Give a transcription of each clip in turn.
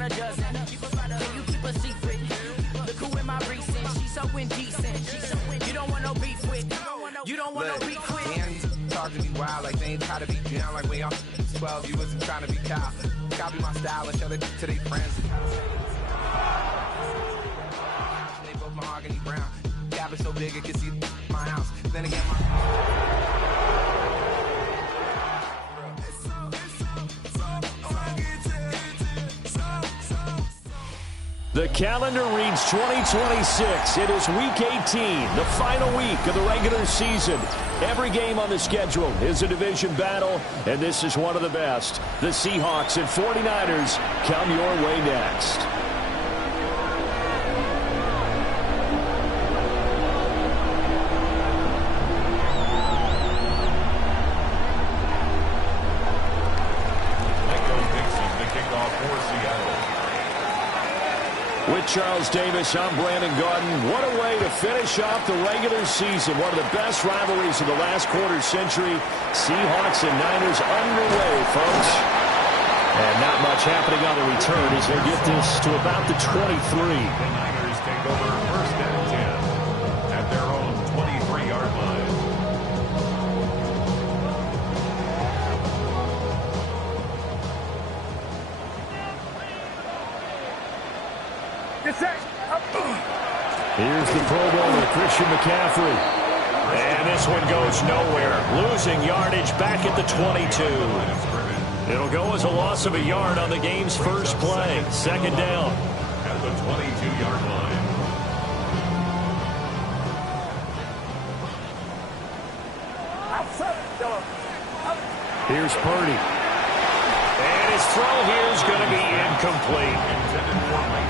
about a dozen. Can you keep a secret? Look who in my recent. She's so indecent. You don't want no beef with. You don't want no beef with. Damn, talk to me wild like they ain't try to be down like way off 12. You wasn't trying to be cow. Copy my style and show it to their friends. They both mahogany brown. Gap is so big it can see my house. Then again, The calendar reads 2026. It is week 18, the final week of the regular season. Every game on the schedule is a division battle, and this is one of the best. The Seahawks and 49ers come your way next. With Charles Davis, I'm Brandon Gaudin. What a way to finish off the regular season. One of the best rivalries of the last quarter century. Seahawks and Niners underway, folks. And not much happening on the return as they get this to about the 23. The Niners take over first and 10 at their own 23-yard line. Here's the Pro Bowler, Christian McCaffrey. And this one goes nowhere. Losing yardage back at the 22. It'll go as a loss of a yard on the game's first play. Second down. At the 22-yard line. Here's Purdy. And his throw here is going to be incomplete.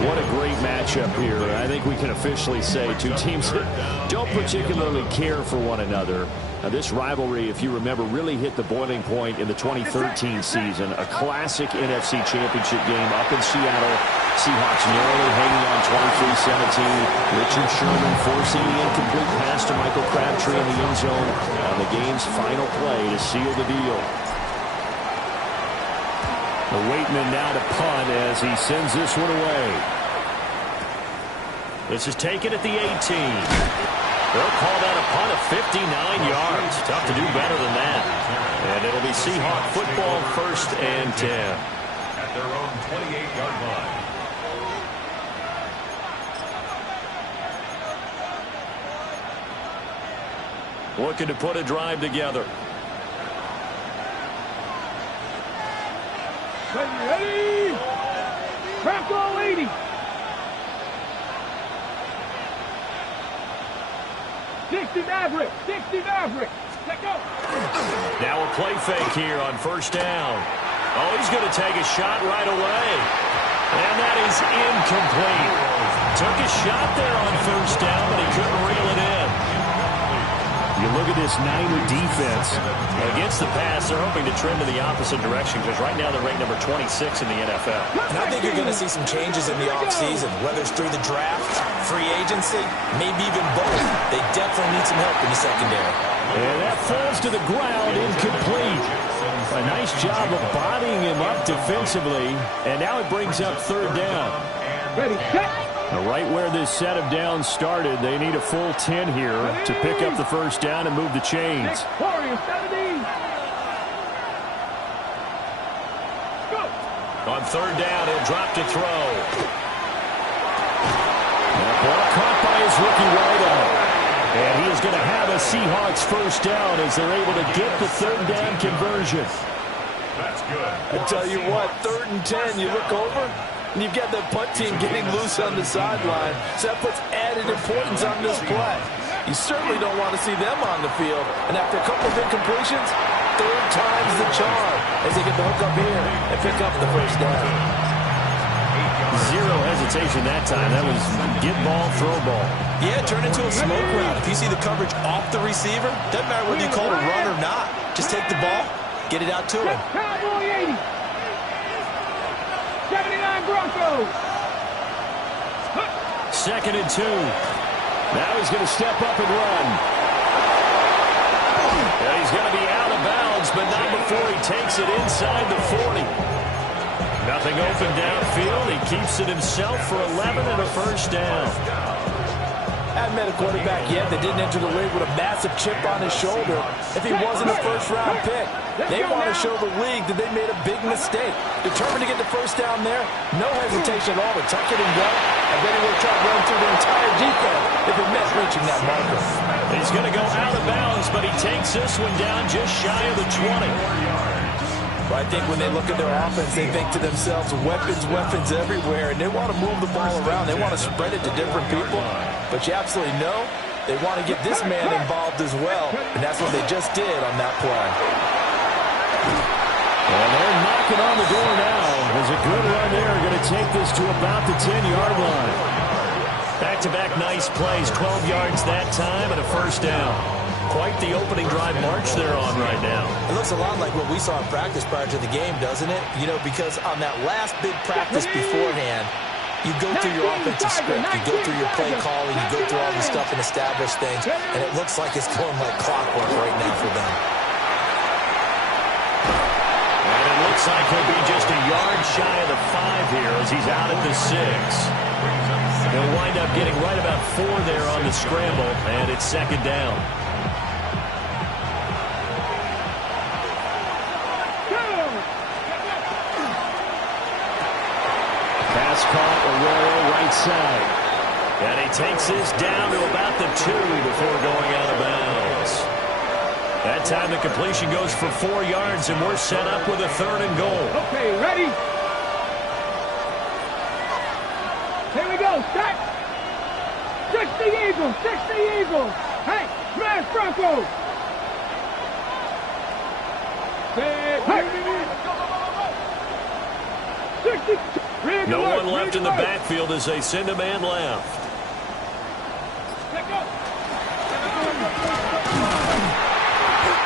What a great matchup here. I think we can officially say two teams that don't particularly care for one another. This rivalry, if you remember, really hit the boiling point in the 2013 season. A classic NFC Championship game up in Seattle. Seahawks narrowly hanging on 23-17. Richard Sherman forcing the incomplete pass to Michael Crabtree in the end zone on the game's final play to seal the deal. The Waitman now to punt as he sends this one away. This is taken at the 18. They'll call that a punt of 59 yards. Tough to do better than that. And it'll be Seahawk football first and 10. At their own 28-yard line. Looking to put a drive together. Ready? Crack all 80. Maverick. 60 Maverick. Let go. Now a play fake here on first down. Oh, he's going to take a shot right away. And that is incomplete. Took a shot there on first down, but he couldn't reel it in. You look at this Niner defense. Against the pass, they're hoping to trend in the opposite direction because right now they're ranked number 26 in the NFL. And I think you're going to see some changes in the offseason, whether it's through the draft, free agency, maybe even both. They definitely need some help in the secondary. And that falls to the ground, incomplete. A nice job of bodying him up defensively, and now it brings up third down. Ready, set. Right where this set of downs started, they need a full 10 here to pick up the first down and move the chains. On third down, he'll drop to throw. That ball caught by his rookie wideout. And he is going to have a Seahawks first down as they're able to get the third down conversion. That's good. I tell you what, 3rd and 10, you look over, and you've got the punt team getting loose on the sideline. So that puts added importance on this play. You certainly don't want to see them on the field. And after a couple of incompletions, 3rd time's the charm as they get the hook up here and pick up the first down. Zero hesitation that time. That was get ball, throw ball. Yeah, turn into a smoke route. If you see the coverage off the receiver, doesn't matter whether you call it a run or not. Just take the ball, get it out to him. Cowboy 80. 79 Broncos. 2nd and 2. Now he's going to step up and run. Yeah, he's going to be out of bounds, but not before he takes it inside the 40. Nothing open downfield. He keeps it himself for 11 and a first down. Haven't met a quarterback yet that didn't enter the league with a massive chip on his shoulder if he wasn't a first-round pick. They want to show the league that they made a big mistake. Determined to get the first down there, no hesitation at all to tuck it and go. I bet he would have tried to run through the entire defense if it meant reaching that marker. He's going to go out of bounds, but he takes this one down just shy of the 20. Well, I think when they look at their offense, they think to themselves, weapons everywhere, and they want to move the ball around. They want to spread it to different people. But you absolutely know they want to get this man involved as well, and that's what they just did on that play. And they're knocking on the door now. There's a good run there. Going to take this to about the 10-yard line. Back-to-back nice plays, 12 yards that time and a first down. Quite the opening drive march they're on right now. It looks a lot like what we saw in practice prior to the game, doesn't it? You know, because on that last big practice beforehand, you go through your offensive script, you go through your play calling, you go through all this stuff and establish things, and it looks like it's going like clockwork right now for them. And it looks like he'll be just a yard shy of the 5 here as he's out at the 6. He'll wind up getting right about 4 there on the scramble, and it's second down. Pass caught, Arroyo right side. And he takes this down to about the 2 before going out of bounds. That time the completion goes for 4 yards, and we're set up with a 3rd and goal. Okay, ready? Here we go, set! 60 Eagles, 60 Eagles! Hey, smash Broncos! Hey! 60! No one left in the backfield as they send a man left.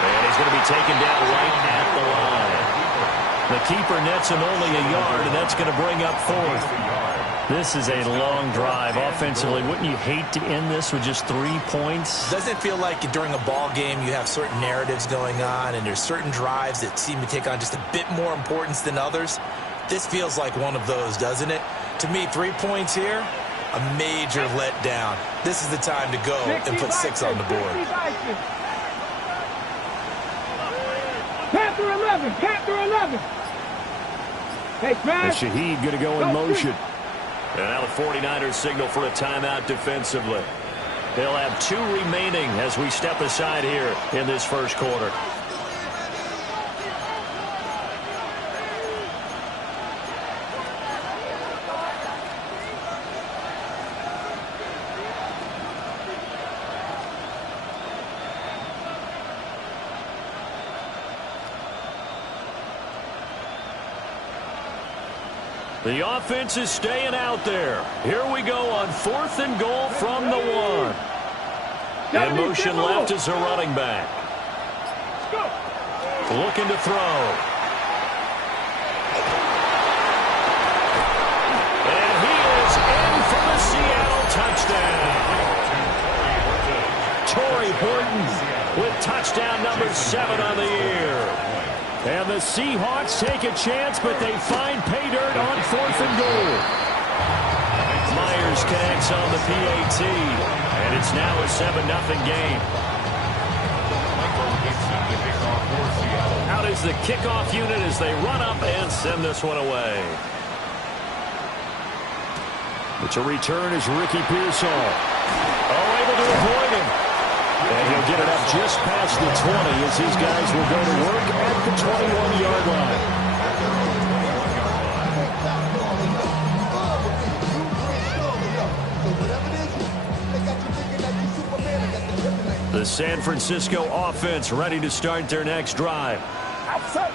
And he's going to be taken down right at the line. The keeper nets him only a yard, and that's going to bring up 4th. This is a long drive offensively. Wouldn't you hate to end this with just 3 points? Doesn't it feel like during a ball game you have certain narratives going on, and there's certain drives that seem to take on just a bit more importance than others? This feels like one of those, doesn't it? To me, 3 points here, a major letdown. This is the time to go and put 6 on the board. Panther 11, Panther 11. Hey, smash. And Shaheed going to go in motion. And now the 49ers signal for a timeout defensively. They'll have 2 remaining as we step aside here in this first quarter. The offense is staying out there. Here we go on 4th and goal from the 1. In motion left is a running back. Looking to throw. And he is in for the Seattle touchdown. Torrey Horton with touchdown number 7 on the year. And the Seahawks take a chance, but they find pay dirt on 4th and goal. Myers connects on the PAT, and it's now a 7-0 game. Out is the kickoff unit as they run up and send this one away. It's a return as Ricky Pearsall. Oh, able to avoid him. And he'll get it up just past the 20 as these guys will go to work at the 21-yard line. The San Francisco offense ready to start their next drive.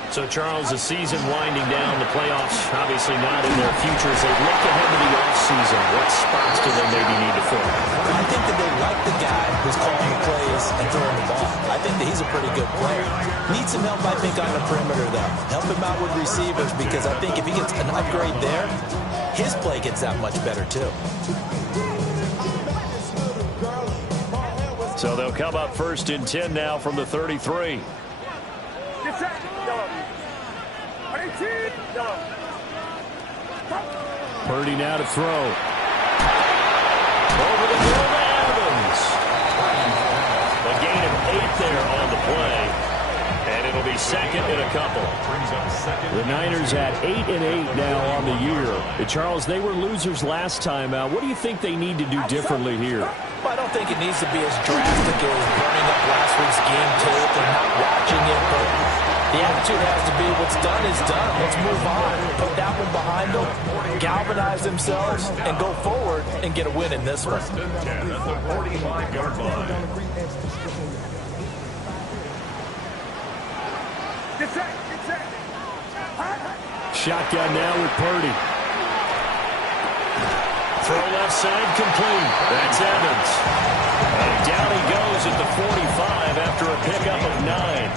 So, Charles, the season winding down, the playoffs obviously not in their future as they look ahead to the offseason. What spots do they maybe need to fill? I think that they like the guy who's calling the plays and throwing the ball. I think that he's a pretty good player. Needs some help, I think, on the perimeter, though. Help him out with receivers because I think if he gets an upgrade there, his play gets that much better, too. So they'll come up 1st and 10 now from the 33. Purdy now to throw. Over the middle to Evans. A gain of 8 there on the play. And it'll be second and a couple. The Niners at 8-8 now on the year. Charles, they were losers last time out. What do you think they need to do differently here? Well, I don't think it needs to be as drastic as burning up last week's game tape and not watching it, but the attitude has to be what's done is done. Let's move on. Put that one behind them, galvanize themselves, and go forward and get a win in this one. Shotgun now with Purdy. Throw left side complete. That's Evans. And down he goes at the 45 after a pickup of 9.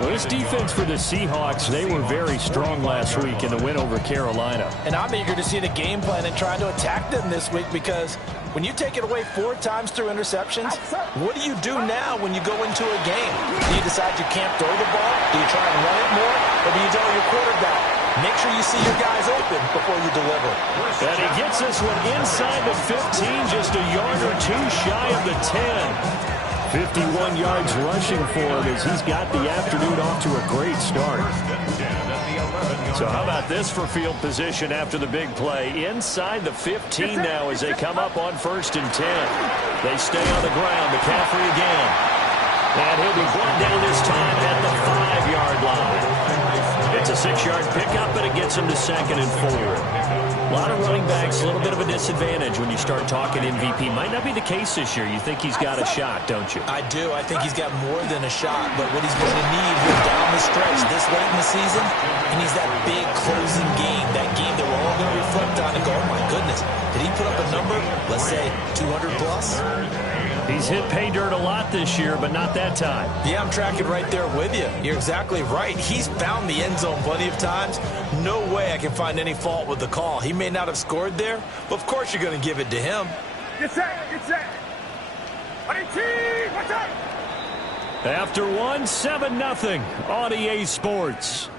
Well, this defense for the Seahawks, they were very strong last week in the win over Carolina. And I'm eager to see the game plan and try to attack them this week, because when you take it away 4 times through interceptions, what do you do now when you go into a game? Do you decide you can't throw the ball? Do you try and run it more? Or do you tell your quarterback, make sure you see your guys open before you deliver? And he gets this one inside the 15, just a yard or 2 shy of the 10. 51 yards rushing for him as he's got the afternoon off to a great start. So how about this for field position after the big play? Inside the 15 now as they come up on 1st and 10. They stay on the ground. McCaffrey again. And he'll be brought down this time at the 5-yard line. It's a 6-yard pickup, but it gets him to 2nd and 4. A lot of running backs, a little bit of a disadvantage when you start talking MVP. Might not be the case this year. You think he's got a shot, don't you? I do. I think he's got more than a shot, but what he's going to need here down the stretch this late in the season, he needs that big closing game, that game that we're all going to reflect on and go, oh my goodness, did he put up a number, let's say 200 plus? He's hit pay dirt a lot this year, but not that time. Yeah, I'm tracking right there with you. You're exactly right. He's found the end zone plenty of times. No way I can find any fault with the call. He may not have scored there, but of course you're going to give it to him. Get set, get set. Watch out. After 7-0 on EA Sports.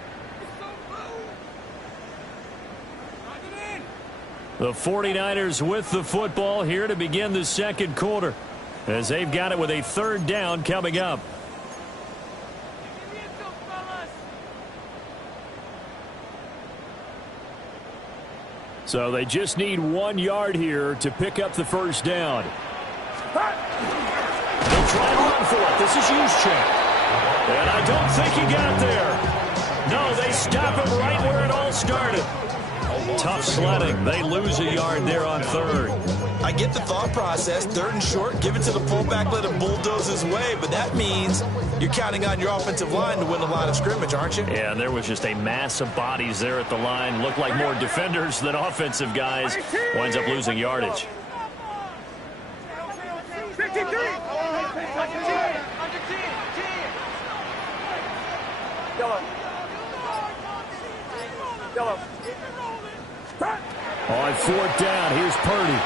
The 49ers with the football here to begin the second quarter, as they've got it with a 3rd down coming up. So they just need 1 yard here to pick up the 1st down. They'll try to run for it. This is Juszczyk. And I don't think he got there. No, they stop him right where it all started. Tough sledding. They lose a yard there on 3rd. I get the thought process. 3rd and short, give it to the fullback, let him bulldoze his way. But that means you're counting on your offensive line to win the line of scrimmage, aren't you? Yeah, and there was just a mass of bodies there at the line. Looked like more defenders than offensive guys. Winds up losing yardage. 53. Yellow. On 4th down, here's Purdy.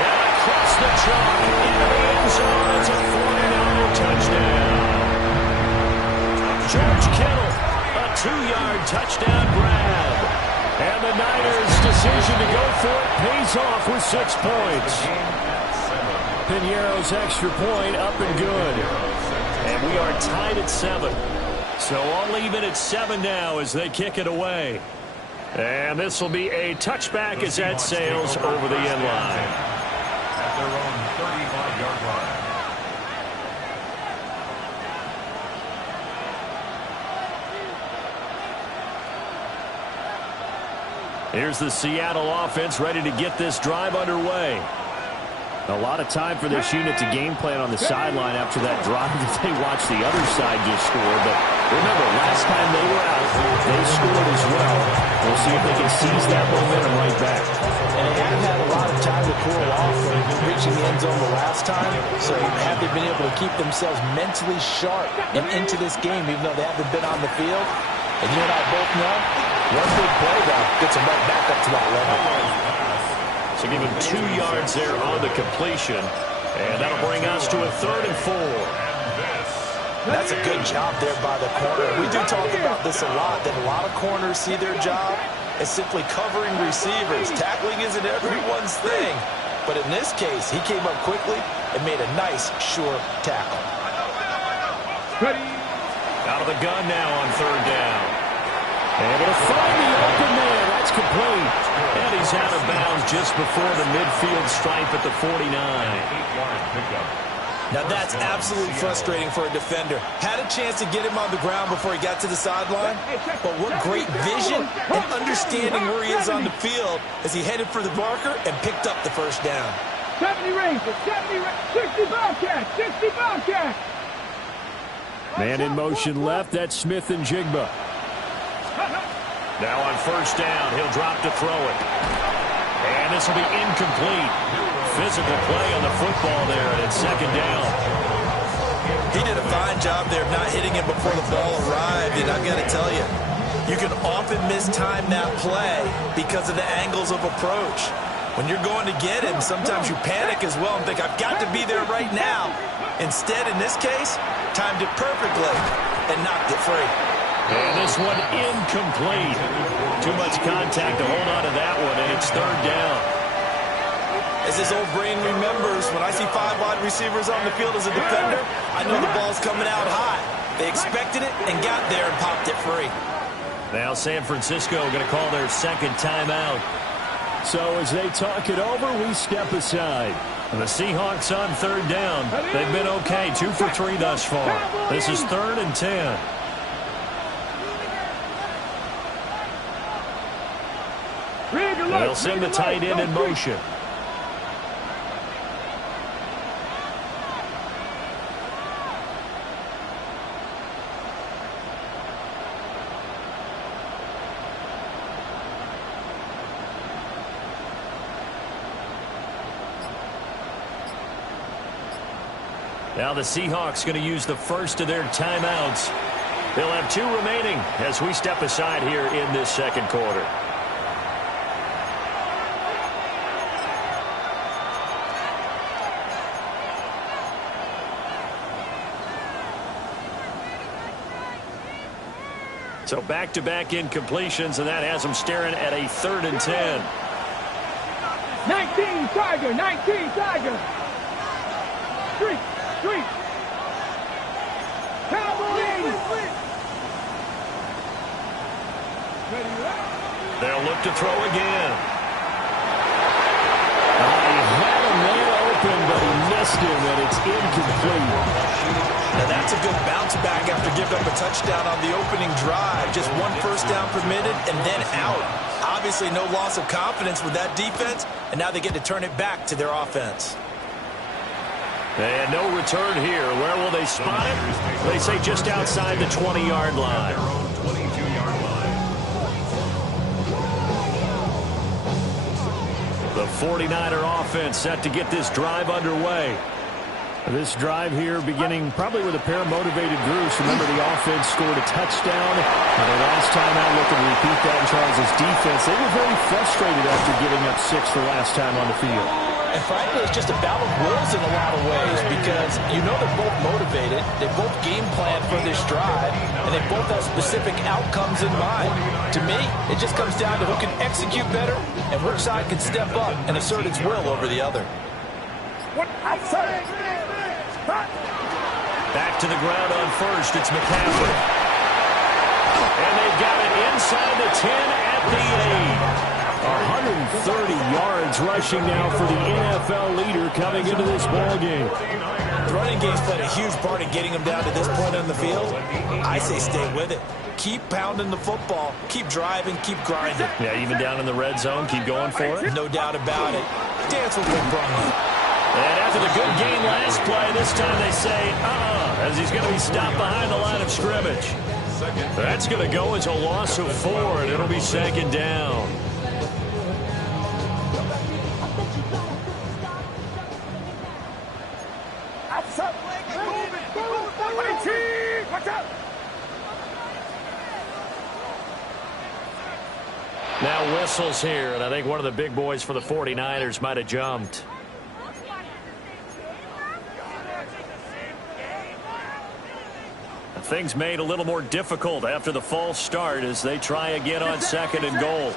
And across the chalk into the end zone. It's a 49er touchdown. George Kittle, a 2-yard touchdown grab. And the Niners' decision to go for it pays off with 6 points. Piñeiro's extra point up and good. And we are tied at 7. So all even at 7 now as they kick it away. And this will be a touchback as that sails over the end line. At their own 35-yard line. Here's the Seattle offense ready to get this drive underway. A lot of time for this unit to game plan on the sideline after that drive that they watched the other side just score. But remember, last time they were out, they scored as well. We'll see if they can seize that momentum right back. And they haven't had a lot of time to cool off from reaching the end zone the last time. So have they been able to keep themselves mentally sharp and into this game, even though they haven't been on the field? And you and I both know, one big play, though, gets them right back up to that level. So give him 2 yards there on the completion. And that'll bring us to a 3rd and 4. That's a good job there by the corner. We do talk about this a lot, that a lot of corners see their job as simply covering receivers. Tackling isn't everyone's thing. But in this case, he came up quickly and made a nice, sure tackle. Out of the gun now on third down. Able to find the open man. That's complete. And he's out of bounds just before the midfield stripe at the 49. Now that's absolutely frustrating for a defender. Had a chance to get him on the ground before he got to the sideline, but what great vision and understanding where he is on the field as he headed for the marker and picked up the first down. 70 Rangers, 60 Bobcats, 60 Bobcats. Man in motion left, that's Smith and Jigba. Now on first down, he'll drop to throw it. And this will be incomplete. Physical play on the football there, and it's second down. He did a fine job there of not hitting him before the ball arrived, and I've got to tell you, you can often mistime that play because of the angles of approach. When you're going to get him, sometimes you panic as well and think, I've got to be there right now. Instead, in this case, timed it perfectly and knocked it free. And this one incomplete. Too much contact to hold on to that one, and it's third down. As his old brain remembers, when I see 5 wide receivers on the field as a defender, I know the ball's coming out high. They expected it and got there and popped it free. Now San Francisco going to call their second timeout. So as they talk it over, we step aside. And the Seahawks on third down. They've been okay, 2 for 3 thus far. This is 3rd and 10. They'll send the tight end in motion. Now the Seahawks going to use the first of their timeouts. They'll have 2 remaining as we step aside here in this second quarter. So back-to-back incompletions, and that has them staring at a 3rd and 10. 19 Tiger, 19 Tiger. Street. Cowboys. They'll look to throw again. He had a man open, but he missed him, and it's incomplete. Now that's a good bounce back after giving up a touchdown on the opening drive. Just 1 first down permitted and then out. Obviously no loss of confidence with that defense, and now they get to turn it back to their offense. And no return here. Where will they spot it? They say just outside the 20-yard line. The 49er offense set to get this drive underway. This drive here beginning probably with a pair of motivated groups. Remember, the offense scored a touchdown. The last time out, looking to repeat that in Charles' defense. They were very frustrated after giving up 6 the last time on the field. And frankly, it's just a battle of wills in a lot of ways because you know they're both motivated, they both game plan for this drive, and they both have specific outcomes in mind. To me, it just comes down to who can execute better and which side can step up and assert its will over the other. Back to the ground on first, it's McCaffrey. And they've got it inside the 10 at the 8. 130 yards rushing now for the NFL leader coming into this ball game. The running game's played a huge part in getting them down to this point on the field. I say stay with it. Keep pounding the football. Keep driving. Keep grinding. Yeah, even down in the red zone, keep going for it. No doubt about it. Dance with what brought you. And after the good game last play, this time they say, as he's going to be stopped behind the line of scrimmage. That's going to go as a loss of 4, and it'll be second down. Now whistles here, and I think one of the big boys for the 49ers might have jumped. Things made a little more difficult after the false start as they try again on 2nd and goal.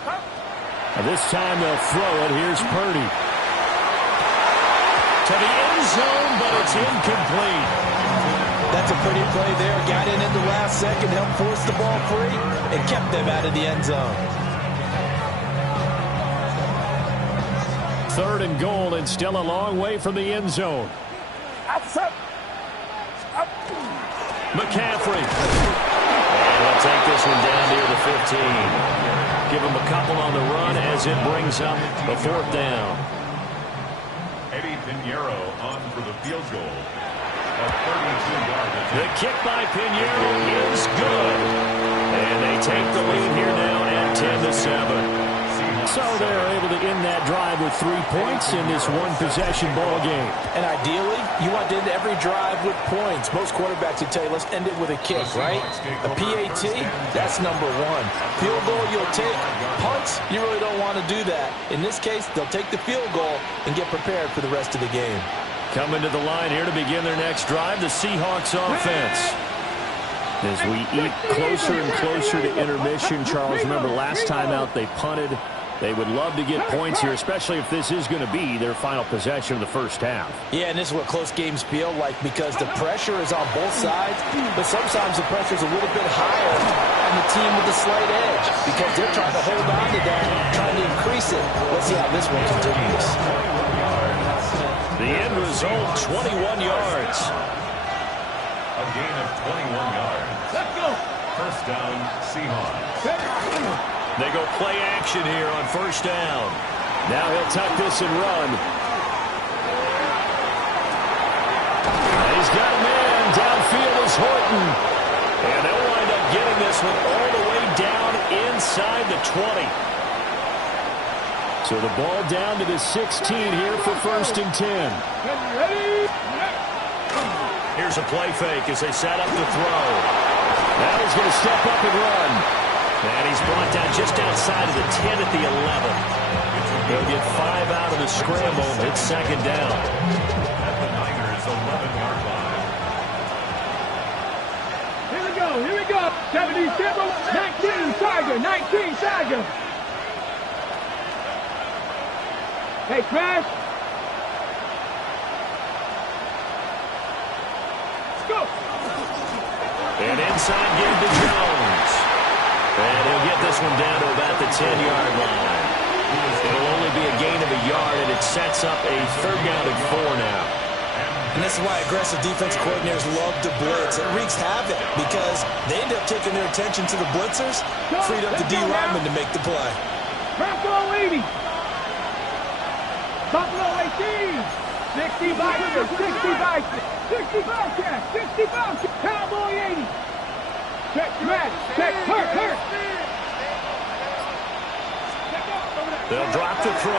This time they'll throw it. Here's Purdy. To the end zone, but it's incomplete. That's a pretty play there. Got in the last second, helped force the ball free, and kept them out of the end zone. 3rd and goal, and still a long way from the end zone. McCaffrey. And he'll take this one down near the 15. Give him a couple on the run as it brings up the 4th down. Eddie Pinheiro on for the field goal. A 32-yard attempt. The kick by Pinheiro is good. And they take the lead here now at 10-7. So they're able to end that drive with 3 points in this one-possession ball game. And ideally, you want to end every drive with points. Most quarterbacks would tell you, let's end it with a kick, right? A PAT, that's number 1. Field goal, you'll take. Punts, you really don't want to do that. In this case, they'll take the field goal and get prepared for the rest of the game. Coming to the line here to begin their next drive, the Seahawks offense. As we eat closer and closer to intermission, Charles, remember last time out they punted. They would love to get points here, especially if this is going to be their final possession of the first half. Yeah, and this is what close games feel like because the pressure is on both sides, but sometimes the pressure is a little bit higher on the team with the slight edge because they're trying to hold on to that, trying to increase it. Let's see how this one continues. The end result, 21 yards. A gain of 21 yards. Let's go. First down, Seahawks. They go play action here on 1st down. Now he'll tuck this and run. And he's got a man. Downfield is Horton. And they'll wind up getting this one all the way down inside the 20. So the ball down to the 16 here for 1st and 10. Here's a play fake as they set up to throw. Now he's going to step up and run. And he's brought down just outside of the 10 at the 11. He'll get 5 out of the scramble. It's 2nd down. At the Niners' 11-yard line. Here we go. 77, 19 Tiger, 19 Tiger. Hey, Crash. Let's go. And inside give to Jones. And he'll get this one down to about the 10-yard line. It'll only be a gain of a yard, and it sets up a 3rd down and 4 now. And this is why aggressive defense coordinators love to blitz. It wreaks havoc because they end up taking their attention to the blitzers, freed up the D lineman to make the play. Buffalo 80. Buffalo 18. 60 Vikings, 60 Vikings, 60 Vikings, 60 Vikings, Cowboy 80. Check, match, check, hurt. They'll drop the throw.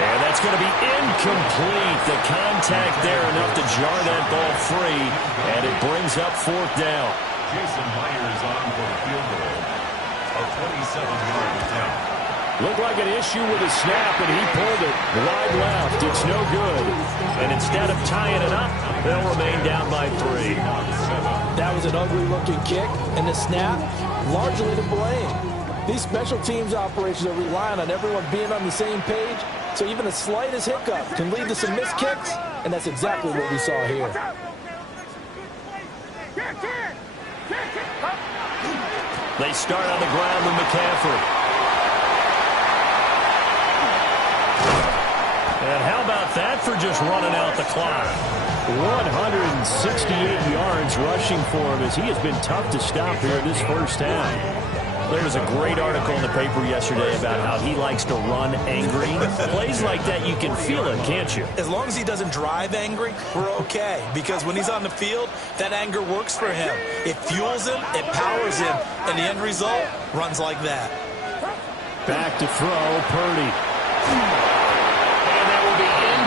And that's going to be incomplete. The contact there enough to jar that ball free, and it brings up 4th down. Jason Myers on for the field goal. A 27-yard attempt. Looked like an issue with a snap, and he pulled it wide left. It's no good. And instead of tying it up, they'll remain down by 3. That was an ugly-looking kick, and the snap, largely to blame. These special teams operations are relying on everyone being on the same page, so even the slightest hiccup can lead to some missed kicks, and that's exactly what we saw here. They start on the ground with McCaffrey. And how about that for just running out the clock? 168 yards rushing for him as he has been tough to stop here in this first half. There was a great article in the paper yesterday about how he likes to run angry. Plays like that, you can feel it, can't you? As long as he doesn't drive angry, we're okay. Because when he's on the field, that anger works for him. It fuels him, it powers him, and the end result runs like that. Back to throw, Purdy.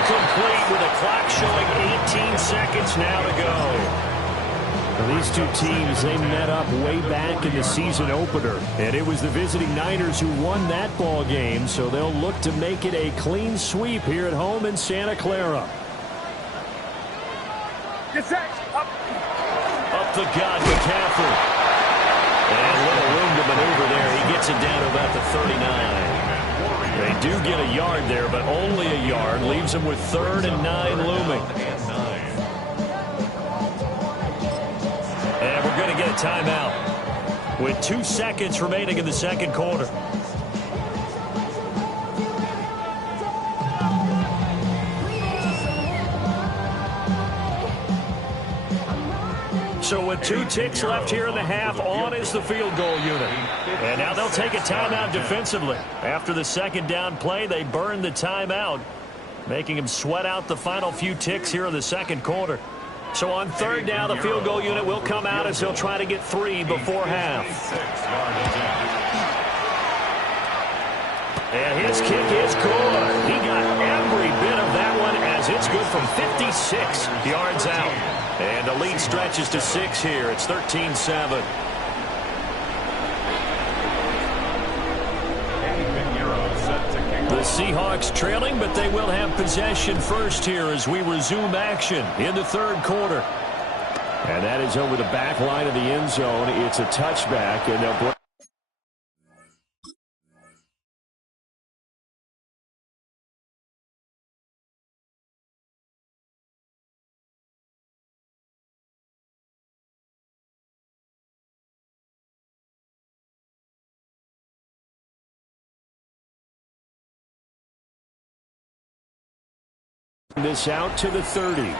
Complete with a clock showing 18 seconds now to go. Well, these two teams, they met up way back in the season opener, and it was the visiting Niners who won that ball game, so they'll look to make it a clean sweep here at home in Santa Clara. Get set. Up. Up the gun, McCaffrey. And a little room to maneuver there. He gets it down to about the 39. They do get a yard there, but only a yard. Leaves them with 3rd and 9 looming. And we're going to get a timeout with 2 seconds remaining in the second quarter. So with 2 ticks left here in the half, on is the field goal unit. And now they'll take a timeout defensively. After the second down play, they burn the timeout, making them sweat out the final few ticks here in the second quarter. So on 3rd down, the field goal unit will come out as they'll try to get 3 before half. And his kick is good. He got every bit of that one as it's good from 56 yards out. And the lead stretches to 6 here. It's 13-7. The Seahawks trailing, but they will have possession first here as we resume action in the third quarter. And that is over the back line of the end zone. It's a touchback, and they'll break. This out to the 30.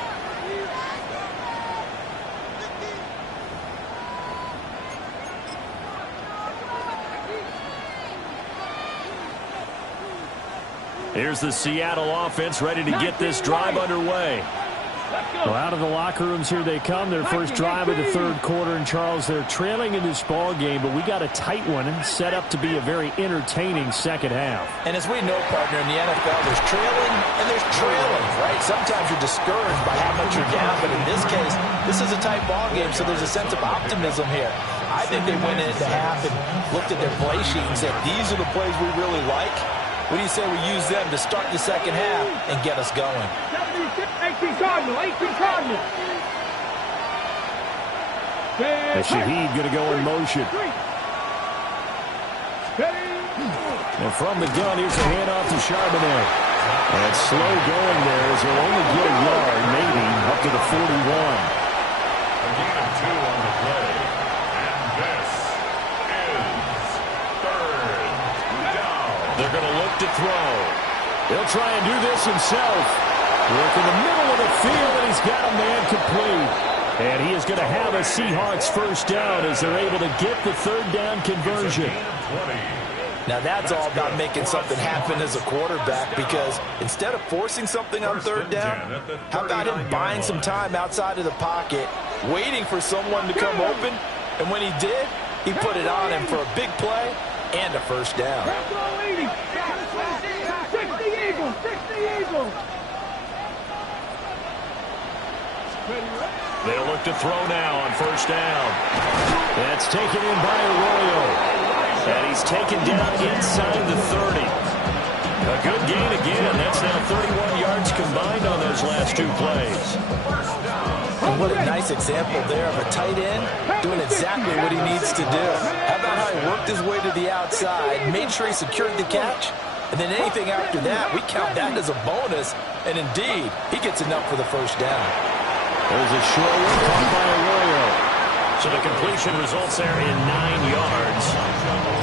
Here's the Seattle offense ready to get this drive underway. Well, out of the locker rooms here they come. Their first drive of the third quarter. And, Charles, they're trailing in this ball game, but we got a tight one and set up to be a very entertaining second half. And as we know, partner, in the NFL, there's trailing and there's trailing, right? Sometimes you're discouraged by how much you're down, but in this case, this is a tight ball game, so there's a sense of optimism here. I think they went into half and looked at their play sheet and said, these are the plays we really like. What do you say we use them to start the second half and get us going? 18 Cardinal. And Shaheed going to go in motion. And from the gun, here's a handoff to Charbonnet. And slow going there as he'll only get a yard, maybe, up to the 41. A gain of 2 on the play. And this is 3rd down. They're going to look to throw. He'll try and do this himself. Work in the middle of the field, and he's got a man complete. And he is going to have a Seahawks first down as they're able to get the third down conversion. Now that's all about making something happen as a quarterback, because instead of forcing something on third down, how about him buying some time outside of the pocket, waiting for someone to come open, and when he did, he put it on him for a big play and a first down. 60 Eagles. They'll look to throw now on first down. That's taken in by Arroyo. And he's taken down inside the 30. A good gain again. That's now 31 yards combined on those last 2 plays. And what a nice example there of a tight end doing exactly what he needs to do. How about how he worked his way to the outside, made sure he secured the catch, and then anything after that, we count that as a bonus. And indeed, he gets enough for the first down. There's a short one caught by Arroyo. So the completion results there in 9 yards.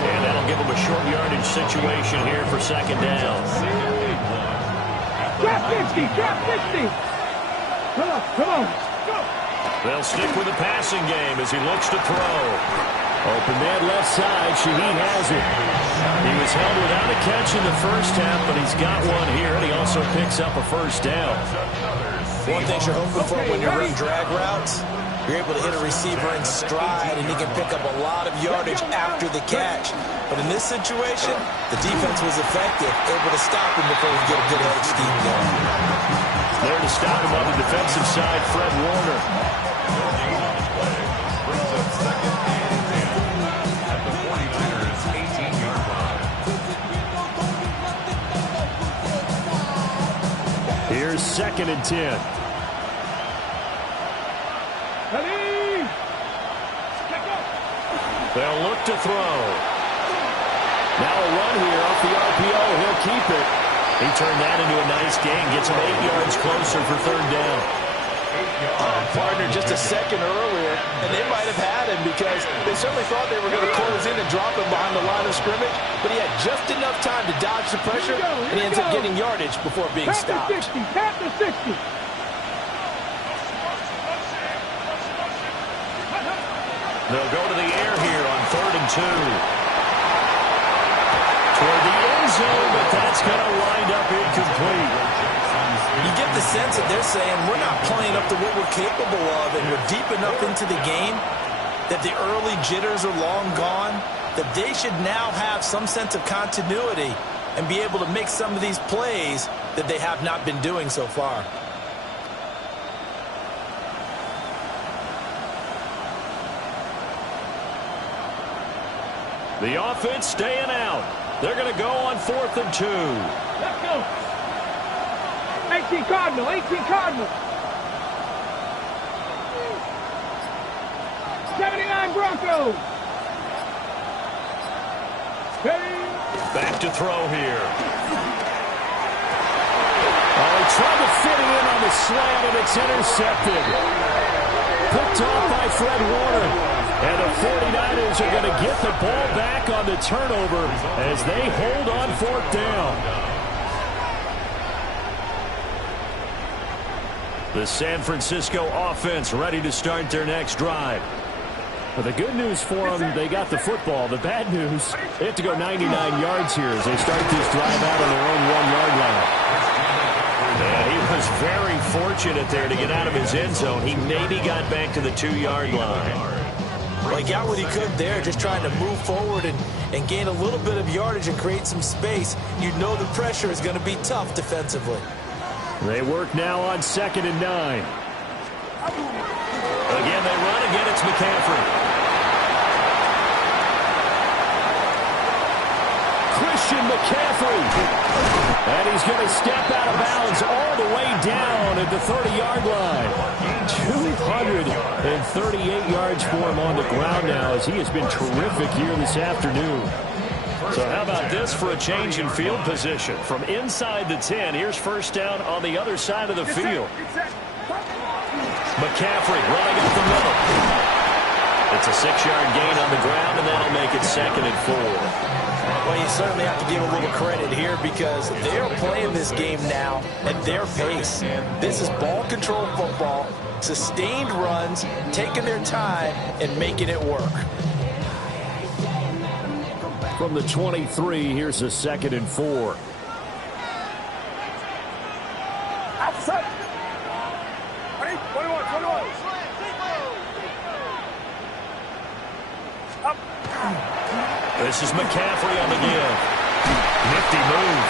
And that'll give them a short yardage situation here for second down. Drop 50. Come on. They'll stick with the passing game as he looks to throw. Open man left side. Shaheed has it. He was held without a catch in the first half, but he's got one here, and he also picks up a first down. One thing you're hoping for when you're running drag routes, you're able to hit a receiver in stride, and he can pick up a lot of yardage after the catch. But in this situation, the defense was effective, able to stop him before he get a good edge scheme going. There to stop him on the defensive side, Fred Warner. Brings up second and 10 at the 49ers' 18-yard line. Here's second and 10. Ready? They'll look to throw. Now a run here off the RPO. He'll keep it. He turned that into a nice gain. Gets him 8 yards closer for third down. Partner just a second earlier, and they might have had him because they certainly thought they were going to close in and drop him behind the line of scrimmage, but he had just enough time to dodge the pressure, and he ends up getting yardage before being stopped. Tap the 60. They'll go to the air here on 3rd and 2. Toward the end zone, but that's going to wind up incomplete. You get the sense that they're saying we're not playing up to what we're capable of, and we're deep enough into the game that the early jitters are long gone, that they should now have some sense of continuity and be able to make some of these plays that they have not been doing so far. The offense staying out. They're going to go on 4th and 2. Let's go. 18 Cardinal, 18 Cardinal. 79 Broncos. Back to throw here. Oh, he tried to fit it in on the slant, and it's intercepted. Picked off by Fred Warner. And the 49ers are going to get the ball back on the turnover as they hold on 4th down. The San Francisco offense ready to start their next drive. Well, the good news for them, they got the football. The bad news, they have to go 99 yards here as they start this drive out on their own 1-yard line. And he was very fortunate there to get out of his end zone. He maybe got back to the 2-yard line. Well, he got what he could there, just trying to move forward and gain a little bit of yardage and create some space. You know the pressure is going to be tough defensively. They work now on 2nd and 9. Again, they run. Again, it's McCaffrey. Christian McCaffrey. And he's going to step out of bounds all the way down at the 30-yard line. 238 yards for him on the ground now as he has been terrific here this afternoon. So how about this for a change in field position? From inside the 10, here's first down on the other side of the field. McCaffrey running up the middle. It's a 6-yard gain on the ground, and that'll make it 2nd and 4. Well, you certainly have to give a little credit here because they're playing this game now at their pace. This is ball control football, sustained runs, taking their time, and making it work. From the 23, here's a 2nd and 4. Outside. 21. Up. This is McCaffrey on the give. Nifty move.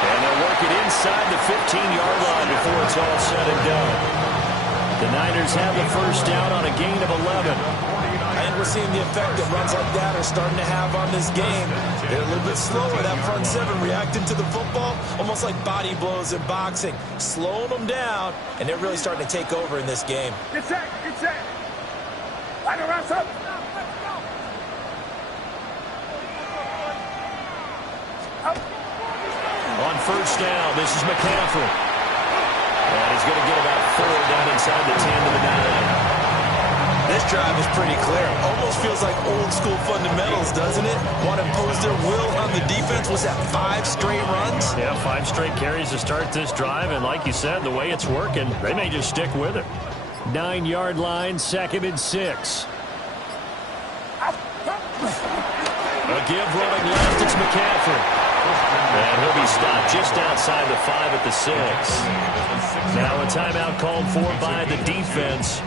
And they'll work it inside the 15-yard line before it's all said and done. The Niners have the first down on a gain of 11. And we're seeing the effect that runs like that are starting to have on this game. They're a little bit slower, that front seven, reacting to the football, almost like body blows in boxing, slowing them down, and they're really starting to take over in this game. Get set. Line around, up. On first down, this is McCaffrey. And he's going to get about 4 down inside the 10 to the 9. This drive is pretty clear. Almost feels like old school fundamentals, doesn't it? Want to impose their will on the defense. Was that 5 straight runs? Yeah, 5 straight carries to start this drive. And like you said, the way it's working, they may just stick with it. 9-yard line, 2nd and 6. A give running left, it's McCaffrey. And he'll be stopped just outside the 5 at the 6. Now a timeout called for by the defense.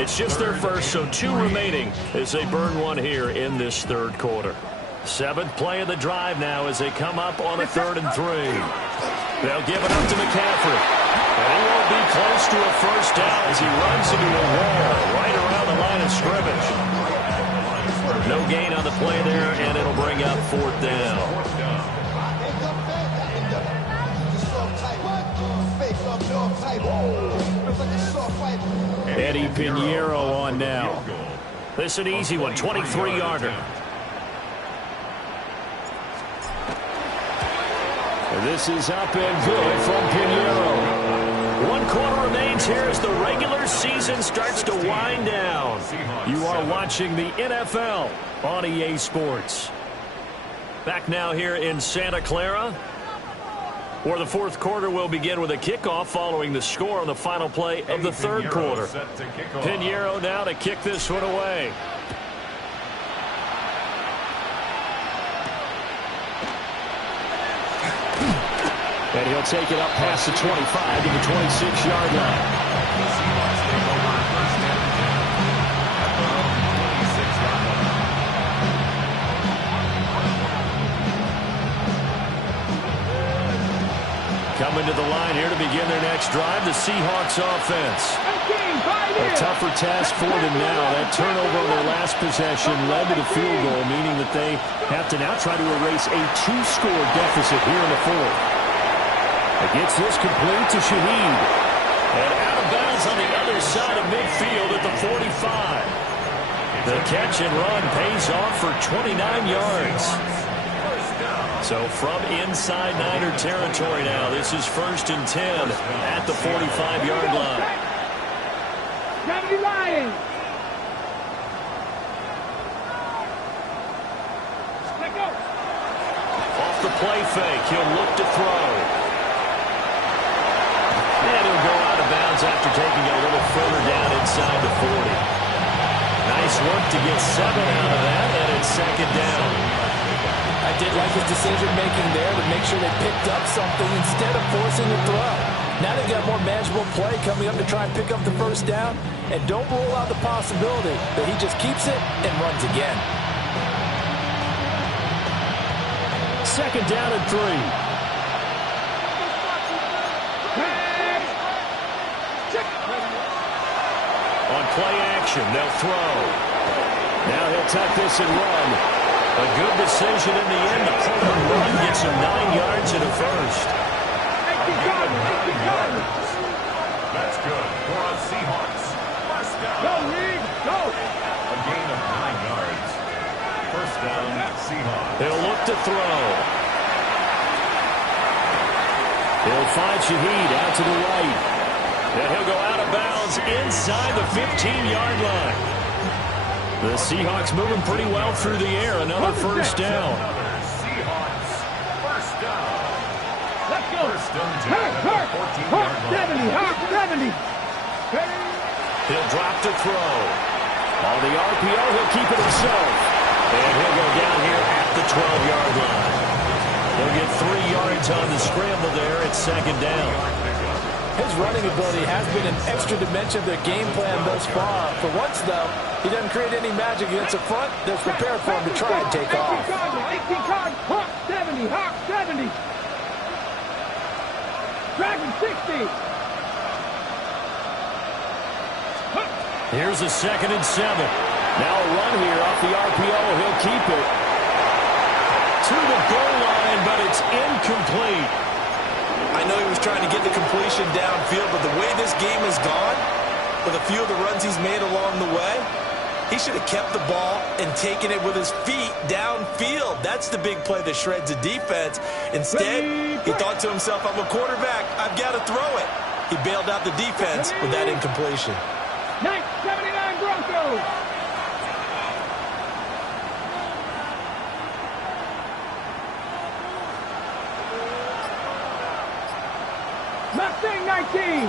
It's just their first, so 2 remaining as they burn 1 here in this third quarter. 7th play of the drive now as they come up on a 3rd and 3. They'll give it up to McCaffrey. And he won't be close to a first down as he runs into a wall right around the line of scrimmage. No gain on the play there, and it'll bring up 4th down. Eddie Pinheiro on now. This is an easy one, 23-yarder. This is up and good from Pinheiro. 1 quarter remains here as the regular season starts to wind down. You are watching the NFL on EA Sports. Back now here in Santa Clara, where the fourth quarter will begin with a kickoff following the score on the final play of the third quarter. Pinheiro now to kick this one away. And he'll take it up past the 25 to the 26-yard line. Coming to the line here to begin their next drive, the Seahawks offense. A tougher task for them now. That turnover on their last possession led to the field goal, meaning that they have to now try to erase a 2-score deficit here in the fourth. It gets this complete to Shaheed. And out of bounds on the other side of midfield at the 45. The catch and run pays off for 29 yards. So from inside Niner territory now, this is 1st and 10 at the 45-yard line. Off the play fake, he'll look to throw. And he'll go out of bounds after taking it a little further down inside the 40. Nice work to get 7 out of that, and it's 2nd down. I did like his decision-making there to make sure they picked up something instead of forcing the throw. Now they got more manageable play coming up to try and pick up the first down, and don't rule out the possibility that he just keeps it and runs again. 2nd down and 3. On play action, they'll throw. Now he'll tuck this and run. A good decision in the end. The pull and run gets him 9 yards and a first. That's good for a Seahawks. First down. Go, Reed, go. A gain of 9 yards. First down, Seahawks. They'll look to throw. He'll find Shaheed out to the right. And he'll go out of bounds inside the 15-yard line. The Seahawks moving pretty well through the air. Another first down. Seahawks. First down. Let's go. First and 10 at the 14-yard line. 70. He'll drop to throw. On the RPO, he'll keep it himself. And he'll go down here at the 12-yard line. He'll get 3 yards on the scramble there. It's 2nd down. His running ability has been an extra dimension of their game plan thus far. For once, though, he doesn't create any magic against the front. They're prepared for him to try and take off. 18 cards, Hawk 70, Hawk 70. Dragon 60. Here's a 2nd and 7. Now a run here off the RPO. He'll keep it to the goal line, but it's incomplete. I know he was trying to get the completion downfield, but the way this game has gone, with a few of the runs he's made along the way, he should have kept the ball and taken it with his feet downfield. That's the big play that shreds the defense. Instead, he thought to himself, I'm a quarterback, I've got to throw it. He bailed out the defense with that incompletion. 79 Broncos. Mustang 19.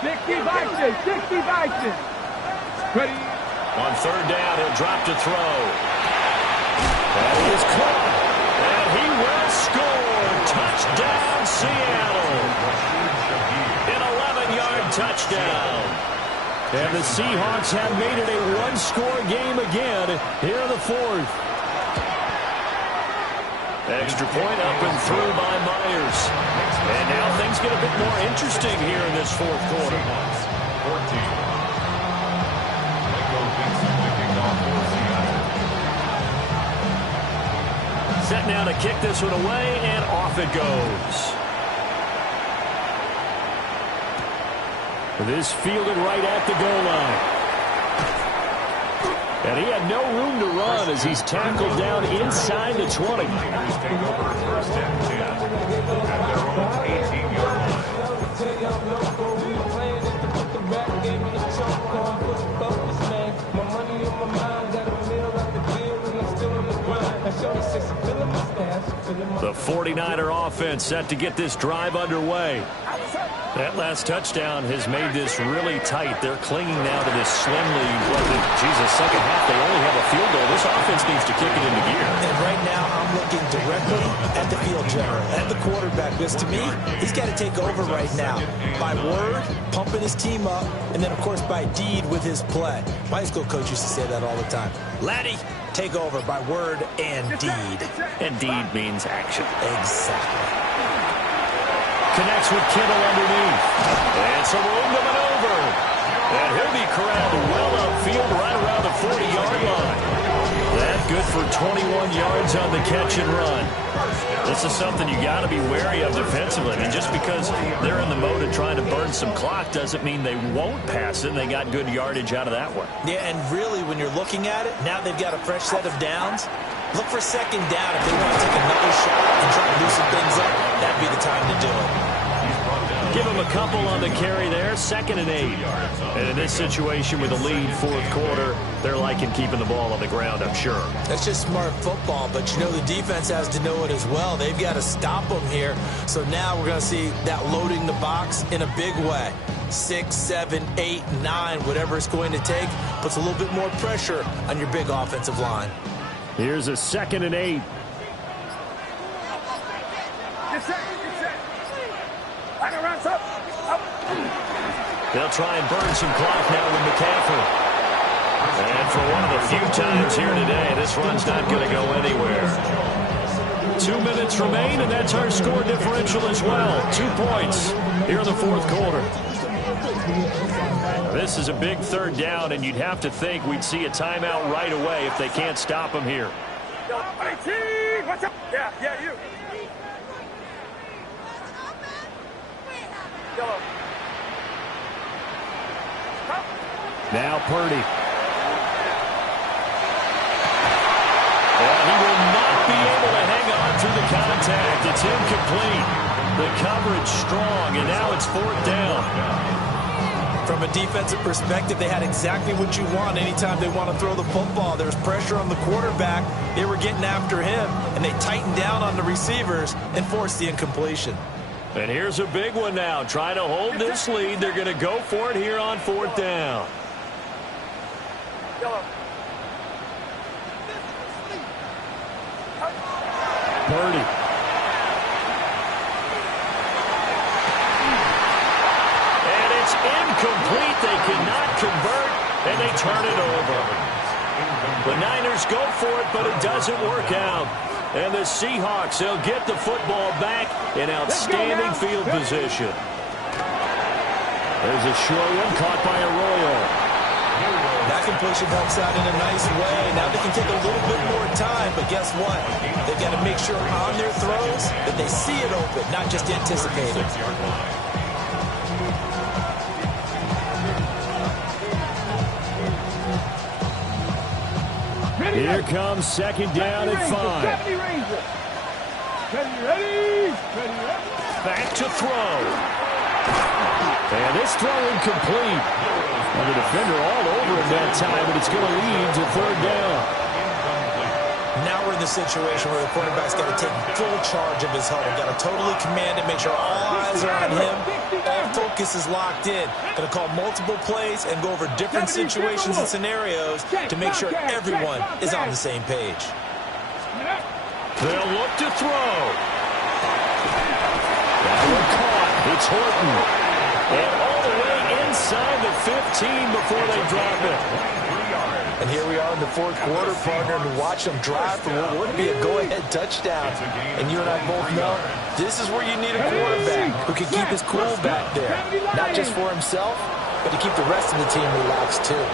60 Bison. Ready. On 3rd down, he'll drop to throw. That is caught. And he will score. Touchdown, Seattle. An 11-yard touchdown. And the Seahawks have made it a 1-score game again here in the 4th. Extra point up and through by Myers. And now things get a bit more interesting here in this 4th quarter. 14. Set now to kick this one away, and off it goes. This fielded right at the goal line. And he had no room to run as he's tackled down inside the 20. Take over first and 10 at their own 18-yard line. The 49er offense set to get this drive underway. That last touchdown has made this really tight. They're clinging now to this slim lead. Second half, they only have a field goal. This offense needs to kick it into gear. And right now, I'm looking directly at the field general, at the quarterback, because to me, he's got to take over right now. By word, pumping his team up, and then, of course, by deed with his play. My high school coach used to say that all the time. Laddie, take over by word and deed. And deed means action. Exactly. Connects with Kittle underneath. And some room to maneuver. And he'll be corralled well upfield right around the 40-yard line. That's good for 21 yards on the catch and run. This is something you got to be wary of defensively. And just because they're in the mode of trying to burn some clock doesn't mean they won't pass it. They got good yardage out of that one. Yeah, and really, when you're looking at it, now they've got a fresh set of downs. Look for second down. If they want to take another shot and try to loosen things up, that'd be the time to do it. Give them a couple on the carry there, 2nd and 8. And in this situation with a lead, fourth quarter, they're liking keeping the ball on the ground, I'm sure. That's just smart football, but you know the defense has to know it as well. They've got to stop them here. So now we're going to see that loading the box in a big way. 6, 7, 8, 9, whatever it's going to take, puts a little bit more pressure on your big offensive line. Here's a 2nd and 8. They'll try and burn some clock now with McCaffrey. And for one of the few times here today, this run's not going to go anywhere. 2 minutes remain, and that's our score differential as well. 2 points here in the fourth quarter. This is a big third down, and you'd have to think we'd see a timeout right away if they can't stop them here. Yeah, you. Now Purdy. And he will not be able to hang on through the contact. It's incomplete. The coverage strong, and now it's 4th down. From a defensive perspective, they had exactly what you want anytime they want to throw the football. There's pressure on the quarterback. They were getting after him, and they tightened down on the receivers and forced the incompletion. And here's a big one now. Trying to hold this lead. They're going to go for it here on 4th down. Purdy. And it's incomplete. They cannot convert, and they turn it over. The Niners go for it, but it doesn't work out. And the Seahawks, they'll get the football back in outstanding field position. There's a short one caught by Arroyo. That completion helps out in a nice way. Now they can take a little bit more time, but guess what? They've got to make sure on their throws that they see it open, not just anticipate it. Here comes 2nd down at 5. Ready. Back to throw. And this throw incomplete. And the defender all over it that time, but it's going to lead to 3rd down. Now we're in the situation where the quarterback's got to take full charge of his huddle. Got to totally command it, make sure all eyes are on him. All focus is locked in. Going to call multiple plays and go over different situations and scenarios to make sure everyone is on the same page. They'll look to throw. That one caught. It's Horton. And all the way inside the 15 before they drop it. And here we are in the fourth quarter, partner, and watch them drive for what would be a go-ahead touchdown. And you and I both know this is where you need a quarterback who can keep his cool back there. Not just for himself, but to keep the rest of the team relaxed too.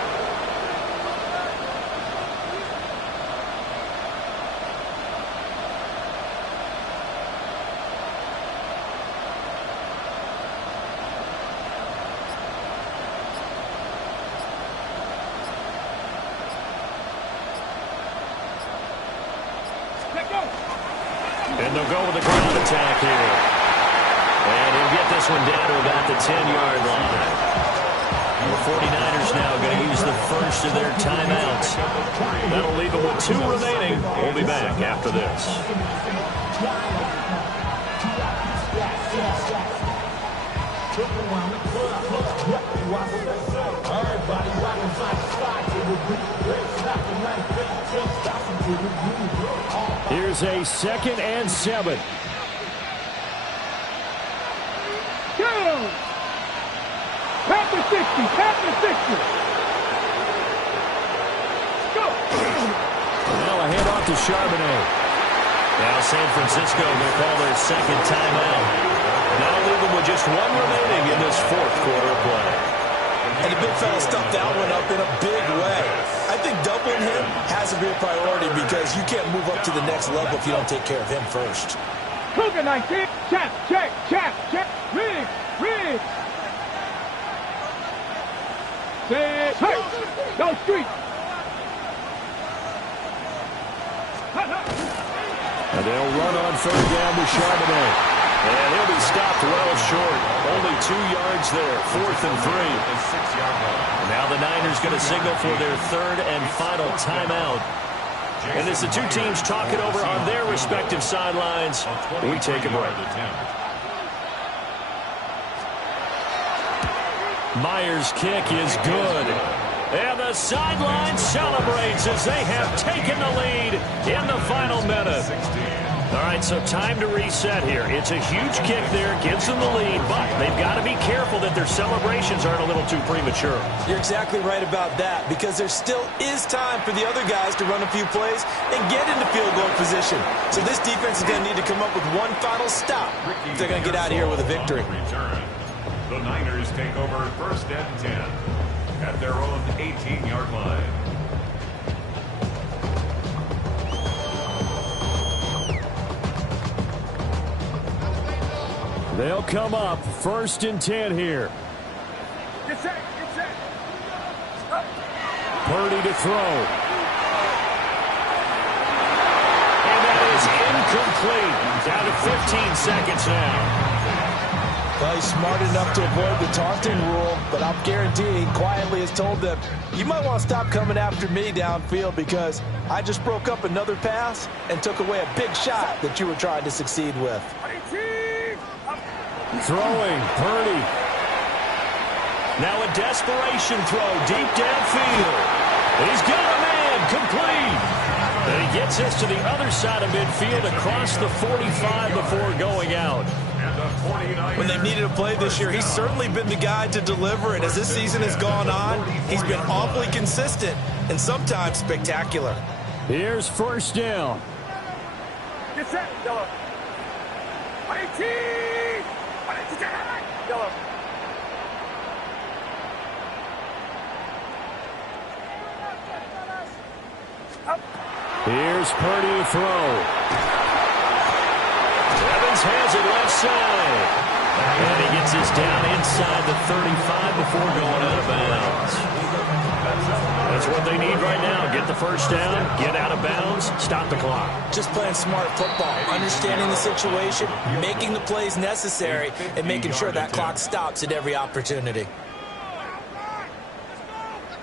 And they'll go with the ground attack here. And he'll get this one down to about the 10-yard line. The 49ers now going to use the first of their timeouts. That'll leave them with 2 remaining. We'll be back after this. Here's a 2nd and 7. Go! Pat the 60, pat the 60. Go! Now a handoff to Charbonnet. Now San Francisco will call their 2nd timeout. Now leaving with just 1 remaining in this 4th quarter play. And the big fella stuffed that one up in a big way. I think doubling him has to be a priority because you can't move up to the next level if you don't take care of him first. Cougar 19. Check, check, check, check. Riggs, Riggs. Hey, go street. And they'll run on 3rd down with Charbonnet. And he'll be stopped well short. Only 2 yards there. 4th and 3. And now the Niners going to signal for their 3rd and final timeout. And as the 2 teams talk it over on their respective sidelines, we take a break. Myers' kick is good. And the sideline celebrates as they have taken the lead in the final minute. All right, so time to reset here. It's a huge kick there, gives them the lead, but they've got to be careful that their celebrations aren't a little too premature. You're exactly right about that because there still is time for the other guys to run a few plays and get into field goal position. So this defense is going to need to come up with one final stop if they're going to get out of here with a victory. The Niners take over 1st and 10 at their own 18-yard line. They'll come up 1st and 10 here. Get set, get set. Purdy to throw. And that is incomplete. Down to 15 seconds now. Well, he's smart enough to avoid the taunting rule, but I'll guarantee he quietly has told them, you might want to stop coming after me downfield because I just broke up another pass and took away a big shot that you were trying to succeed with. Throwing, Purdy. Now a desperation throw deep downfield. And he's got a man, complete. And he gets this to the other side of midfield across the 45 before going out. When they've needed a play this year, he's certainly been the guy to deliver it. As this season has gone on, he's been awfully consistent and sometimes spectacular. Here's 1st down. Get set, yellow. 18. Yellow. Here's Purdy to throw. Evans has it left side. And he gets this down inside the 35 before going out of bounds. That's what they need right now. Get the 1st down, get out of bounds, stop the clock. Just playing smart football, understanding the situation, making the plays necessary, and making sure that clock stops at every opportunity.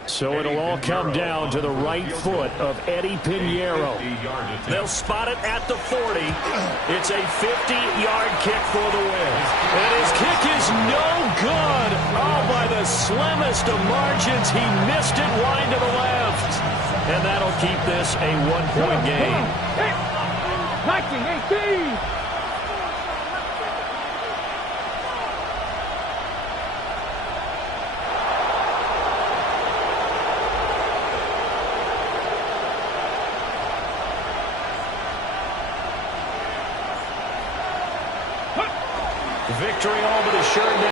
So it'll all come down to the right foot of Eddie Pinheiro. They'll spot it at the 40. It's a 50-yard kick for the win. And his kick is no good. Oh, by the slimmest of margins, he missed it wide to the left. And that'll keep this a 1-point game. 19-18. Victory all but assured.